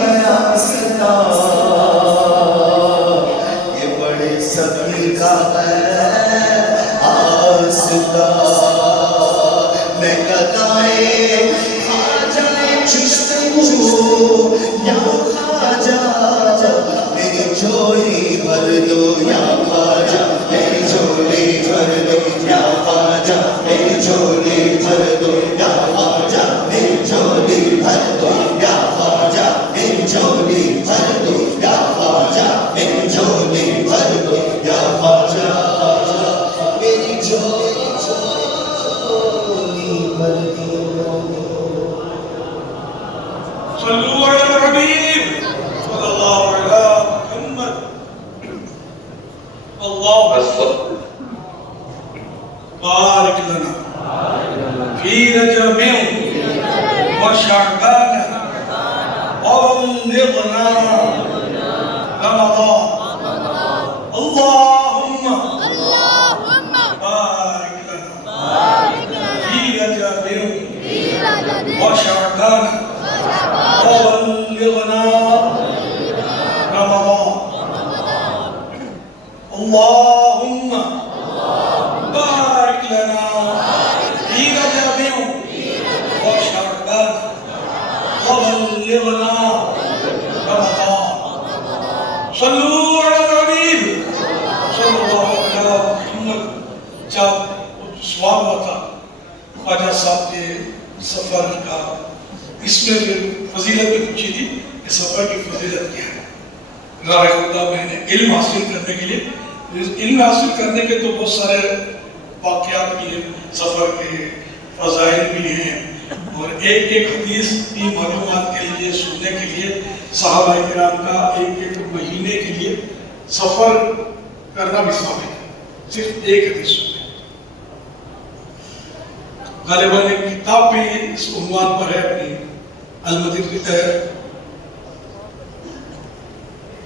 ہے آستا، یہ بڑے سبھی کا ہے آستا، میں قطائے خواجہ چشت ہوں یا خواجہ، میری جھولی بھر دو یا خواجہ، میری جھولی بھر دو یا خواجہ، میری جھولی بھر دو یا خواجہ، میری جھولی بھر دو یا خواجہ، میری جھولی بھر دو یا خواجہ، میری جھولی بھر دو یا خواجہ، میری جھولی بھر دو۔ صلو علی الحبیب صلی اللہ علیہ محمد۔ اللہ بارک لنا فی رجب و شعبان وبلغنا رمضان، اللہم بارک لنا فی رجب و شعبان وبلغنا رمضان، اللہم بارک لنا فی رجب و شعبان وبلغنا رمضان۔ صلو علی الحبیب صلی اللہ علیہ محمد۔ جب سوال ہوا تھا خواجہ صاحب کے سفر کا، اس میں پھر فضیلت بھی پوچھی تھی کہ سفر کی فضیلت کیا ہے۔ راہ خدا میں نے علم حاصل کرنے کے لیے، علم حاصل کرنے کے تو بہت سارے واقعات بھی ہیں، سفر کے فضائل بھی ہیں، اور ایک ایک حدیث کی معلومات کے لیے سننے کے لیے صحابہ کرام کا ایک ایک مہینے کے لیے سفر کرنا بھی ثابت ہے، صرف ایک حدیث سننے۔ غالباً ایک کتاب بھی اس عنوان پر ہے اپنی، المدینہ،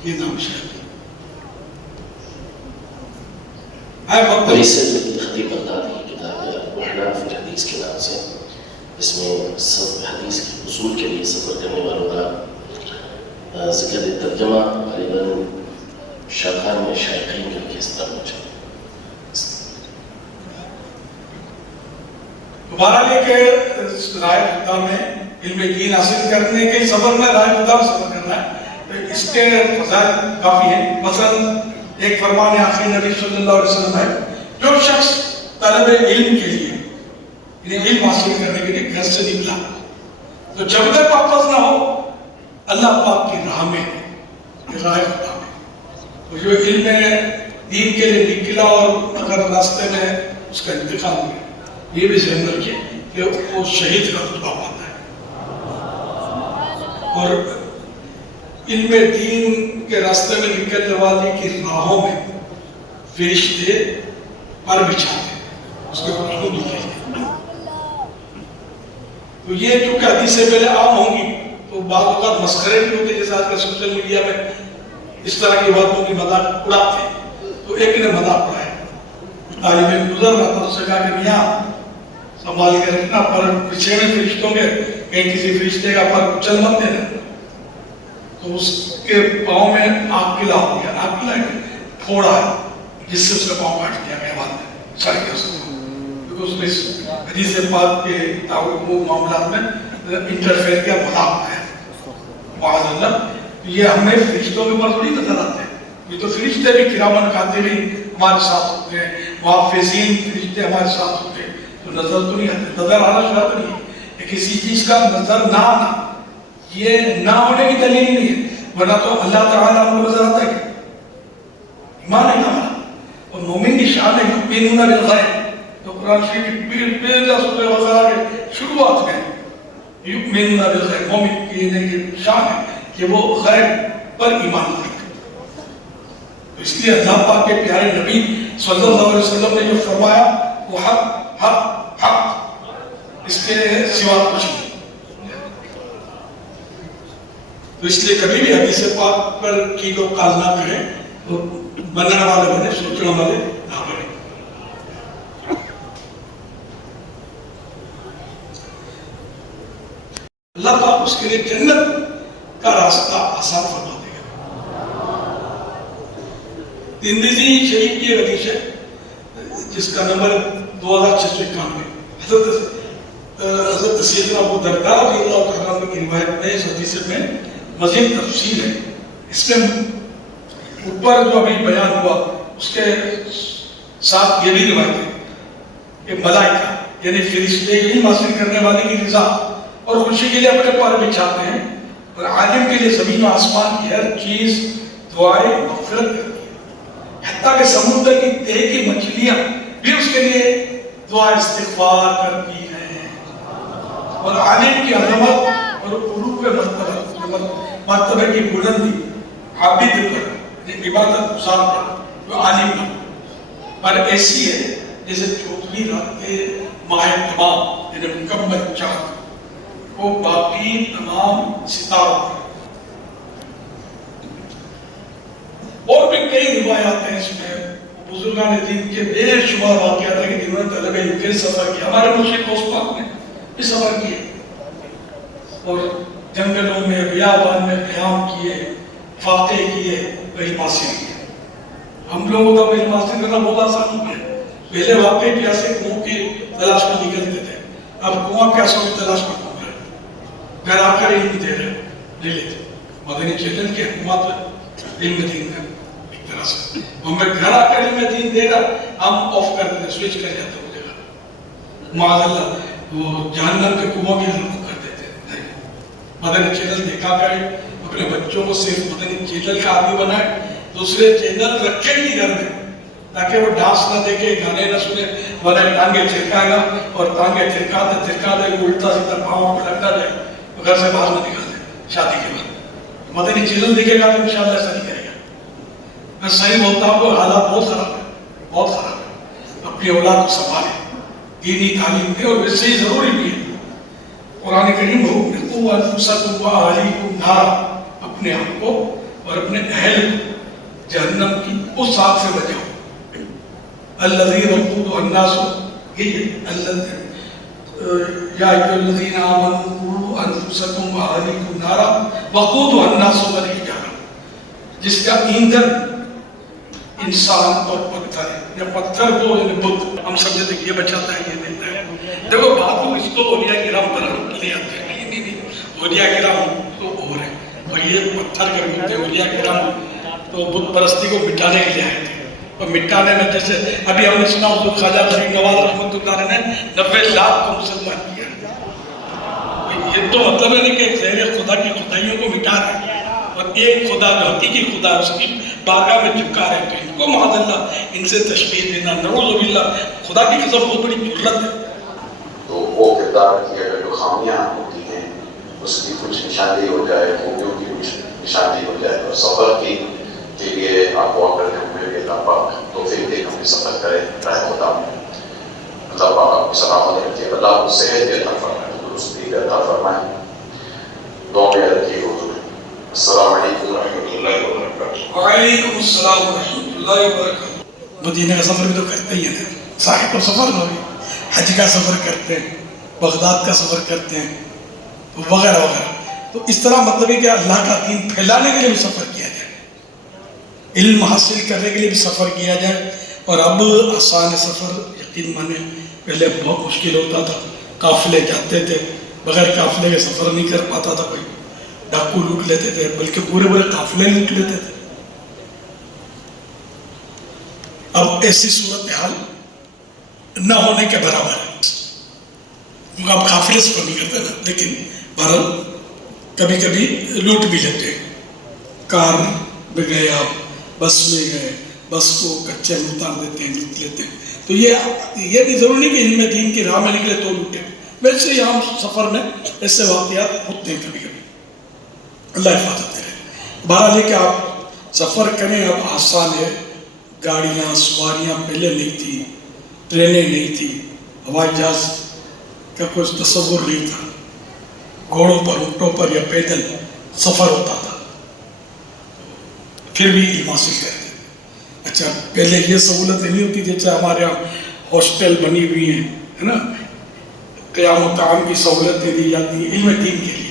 یہ نام شاید ریسنٹ خطیب بغدادی کی کتاب ہے البحر فی الحدیث کے نام سے، اس میں حدیث کے اصول کے لیے سفر کرنے والوں کا ذکر ترجمہ غالباً شاخان میں شائقین کر کے اس طرح پہنچا۔ بہرحال یہ کہ رائے خدا میں علم دین حاصل کرنے کے سفر میں رائے خدا میں سفر کرنا ہے، تو اس کے فضائل کافی ہیں۔ مثلا ایک فرمان آخری نبی صلی اللہ علیہ وسلم ہے، جو شخص طلب علم کے لیے، یعنی علم حاصل کرنے کے لیے گھر سے نکلا تو جب تک واپس نہ ہو اللہ پاک کی راہ میں، رائے خدا میں، تو جو علم دین کے لیے نکلا اور اگر راستے میں اس کا انتقال ہو گیا، یہ بھی ذہن رکھیے کہ وہ شہید کا رتبہ پاتا ہے۔ اور علم دین کے راستے میں نکلنے والے کی راہوں میں فرشتے پر بچھاتے ہیں، اس کے خون لکھے ہیں۔ تو یہ چونکہ حدیثیں پہلے عام ہوں گی تو بعض اوقات مسخرے بھی ہوتے، جیسے آج کل سوشل میڈیا میں اس طرح کی باتوں کی مذاق اڑاتے ہیں، تو ایک نے مذاق اڑایا، طالب علم گزر رہا تھا، اس سے کہا کہ میاں سنبھال کے رکھنا، پر پیچھے میں فرشتوں کے کہیں کسی فرشتے کا پر کچل مت دینا۔ تو اس کے پاؤں میں آگ گلا ہو گیا، آگ گلا ہے پھوڑا ہے، جس سے اس کا پاؤں کاٹ دیا گیا بعد میں، سڑ گیا اس کو، کیونکہ اس نے حدیث پاک کے تعلق معاملات میں انٹرفیئر کیا، مذاق اڑایا، معاذ اللہ۔ یہ ہمیں فرشتوں کے اوپر تھوڑی نظر آتے ہیں، یہ تو فرشتے بھی کرامن کاتبین ہمارے ساتھ ہوتے ہیں، محافظین فرشتے ہمارے ساتھ ہوتے ہیں، تو نظر تو نہیں آتے، نظر آنا شرط نہیں ہے، کہ کسی چیز کا نظر نہ آنا یہ نہ ہونے کی دلیل نہیں ہے، ورنہ تو اللہ تعالیٰ ہم کو نظر آتا ہے، ایمان ہے نا۔ اور مومن کی شان ہے یؤمنون بالغیب، تو قرآن شریف کی پہلا سورہ بقرہ کے شروعات میں یؤمنون بالغیب، مومن کی شان ہے کہ وہ غیب پر ایمان رکھتے ہیں۔ اس لیے اللہ پاک کے پیارے نبی صلی اللہ علیہ وسلم نے جو فرمایا وہ حق حق حق، اس کے سوا کچھ نہیں۔ تو اس لیے کبھی بھی حدیث پاک پر کی لوگ کال نہ کریں، تو بننے والے بنے، سوچنے والے نہ بنے۔ اللہ پاک اس کے لیے جنت کا راستہ آسان فرما دے گا۔ ترمذی شریف کی حدیث ہے جس کا نمبر 2691، حضرت سیدنا ابو درداء رضی اللہ تعالیٰ عنہ کی روایت میں اس حدیث میں مزید تفصیل ہے۔ اس میں اوپر جو ابھی بیان ہوا اس کے ساتھ یہ بھی روایت ہے کہ ملائکہ یعنی فرشتے علم حاصل کرنے والے کی رضا اور خوشی کے لیے اپنے پر بچھاتے ہیں، اور عالم کے لیے زمین و آسمان کی ہر چیز دعائیں مغفرت کرتی ہے، حتیٰ کہ سمندر کی تہ کی مچھلیاں بھی اس کے لیے دعا استغفار کرتی ہیں، اور عالم کی عظمت اور عروج مرتبہ کی بلندی عابد پر، عبادت گزار پر، جو عالم پر ایسی ہے جیسے چودھویں رات کے ماہ تمام یعنی مکمل چاند وہ باقی تمام ستاروں پر۔ اور بھی کئی روایات ہیں اس میں، بزرگان دین کے بے شمار واقعات ہیں کہ جنہوں نے طلب علم کے سفر کیا، ہمارے مرشد دوستان نے بھی سفر کیے اور جنگلوں میں بیابان میں قیام کیے، فاقے کیے، علم حاصل کیے۔ ہم لوگوں کا علم حاصل کرنا بہت آسان ہو گیا، پہلے واقعی پیاسے کنویں کی تلاش میں نکلتے تھے، اب کنواں پیاسوں کی تلاش میں گھوم رہے، گھر آ کر علم دے رہے نہیں لیتے۔ مدنی چینل کی حکومت علم دین ہے ایک طرح سے، ہمیں گھر آ کر علم دین دے رہا، ہم آف کر دیتے، سوئچ کر جاتے ہو جائے گا، معاذ اللہ وہ جہنم کے کنووں کی طرف کر دیتے ہیں۔ مدنی چینل دیکھا کرے، اپنے بچوں کو صرف مدنی چینل کا عادی بنائے، دوسرے چینل رکھے نہیں گھر میں تاکہ وہ ڈانس نہ دیکھے، گانے نہ سنے، ورنہ ٹانگیں چھڑکائے گا اور ٹانگیں چھڑکاتے چھڑکاتے الٹا سیدھا پاؤں پہ لگتا جائے، گھر سے باہر نہ نکال دے شادی کے بعد۔ مدنی چینل دیکھے گا تو انشاءاللہ ایسا نہیں کرے گا۔ میں صحیح بولتا ہوں کہ حالات بہت خراب ہے، بہت خراب ہے۔ اپنی اولاد کو سنبھالیں، دینی تعلیم دیں، اور ویسے ہی ضروری بھی ہے۔ قرآن کریم حکم ہے قُوْ أَنفُسَكُمْ وَأَهْلِيكُمْ نَارًا، اپنے آپ کو اور اپنے اہل کو جہنم کی اس آگ سے بچاؤ۔ الَّذِي وَقُودُهَا النَّاسُ يَا أَيُّهَا الَّذِينَ آمَنُوا قُوا أَنفُسَكُمْ وَأَهْلِيكُمْ نَارًا وَقُودُهَا النَّاسُ وَالْحِجَارَةُ، جس کا ایندھن انسان اور پتھر ہے، یا پتھر کو یعنی بت، ہم سمجھتے کہ یہ بچاتا ہے یہ دیتا ہے۔ دیکھو بعض لوگ اس کو اولیاء کرام پر لے آتے ہیں، نہیں اولیاء کرام تو اور ہے، اور یہ پتھر کے بت ہیں۔ اولیاء کرام تو بت پرستی کو مٹانے کے لیے آئے تھے، اور مٹانے میں جیسے ابھی ہم نے سنا حضرت خواجہ غریب نواز رحمۃ اللہ علیہ نے 90 لاکھ کو مسلمان کیا۔ یہ تو مطلب ہے نہیں کہ زہر خدا کی خدائیوں کو مٹا رہے ہیں، اور ایک خدا جو حقیقی خدا ہے اس کی بارگاہ میں چپکا رہے ہیں، تو ان کو معاذ اللہ ان سے تشبیہ دینا نعوذ باللہ خدا کی قسم بہت بڑی جرت ہے۔ تو وہ کردار کی اگر جو خامیاں ہوتی ہیں اس کی کچھ نشاندہی ہو جائے، خوبیوں کی کچھ نشاندہی ہو جائے، اور سفر کے لیے آپ کو اگر اللہ پاک توفیق دے ہم سفر کریں، رائے خدا اللہ پاک آپ کو سلامت رکھے، اللہ آپ کو صحت بھی عطا فرمائے، تندرستی بھی عطا فرمائے۔ دعا میں رکھیے حضور۔ السلام علیکم ورحمۃ اللہ وبرکاتہ۔ وعلیکم السلام ورحمۃ اللہ وبرکاتہ۔ مدینہ کا سفر بھی تو کرتے ہی ہیں، صاحب کو سفر نہ ہوئی، حج کا سفر کرتے ہیں، بغداد کا سفر کرتے ہیں وغیرہ وغیرہ۔ تو اس طرح مطلب ہے کہ اللہ کا دین پھیلانے کے لیے بھی سفر کیا جائے، علم حاصل کرنے کے لیے بھی سفر کیا جائے۔ اور اب آسان سفر یقین مانے پہلے بہت مشکل ہوتا تھا، قافلے جاتے تھے، بغیر قافلے کے سفر نہیں کر پاتا تھا کوئی، ڈاکو لوٹ لیتے تھے، بلکہ پورے پورے قافلے لوٹ لیتے تھے۔ اب ایسی صورتحال نہ ہونے کے برابر ہے، کیونکہ آپ قافلے سفر نہیں کرتے نا، لیکن بہرحال کبھی کبھی لوٹ بھی لیتے ہیں۔ کار میں گئے آپ، بس میں گئے، بس کو کچے میں اتار دیتے ہیں، لوٹ لیتے ہیں۔ تو یہ بھی ضروری نہیں کہ علم دین کی راہ میں نکلے تو لوٹے، ویسے ہی ہم سفر میں ایسے واقعات ہوتے ہیں کبھی کبھی، اللہ حفاظت کرے۔ بہرحال یہ کہ آپ سفر کریں اب آسان ہے، گاڑیاں سواریاں پہلے نہیں تھی، ٹرینیں نہیں تھی، ہوائی جہاز کا کوئی تصور نہیں تھا، گھوڑوں پر اونٹوں پر یا پیدل سفر ہوتا تھا، پھر بھی علم حاصل کرتے تھے۔ اچھا پہلے یہ سہولتیں نہیں ہوتی جیسے ہمارے یہاں ہاسٹل بنی ہوئی ہیں، ہے نا، قیام و طعام کی سہولتیں دی جاتی ہیں علم دین کے لیے۔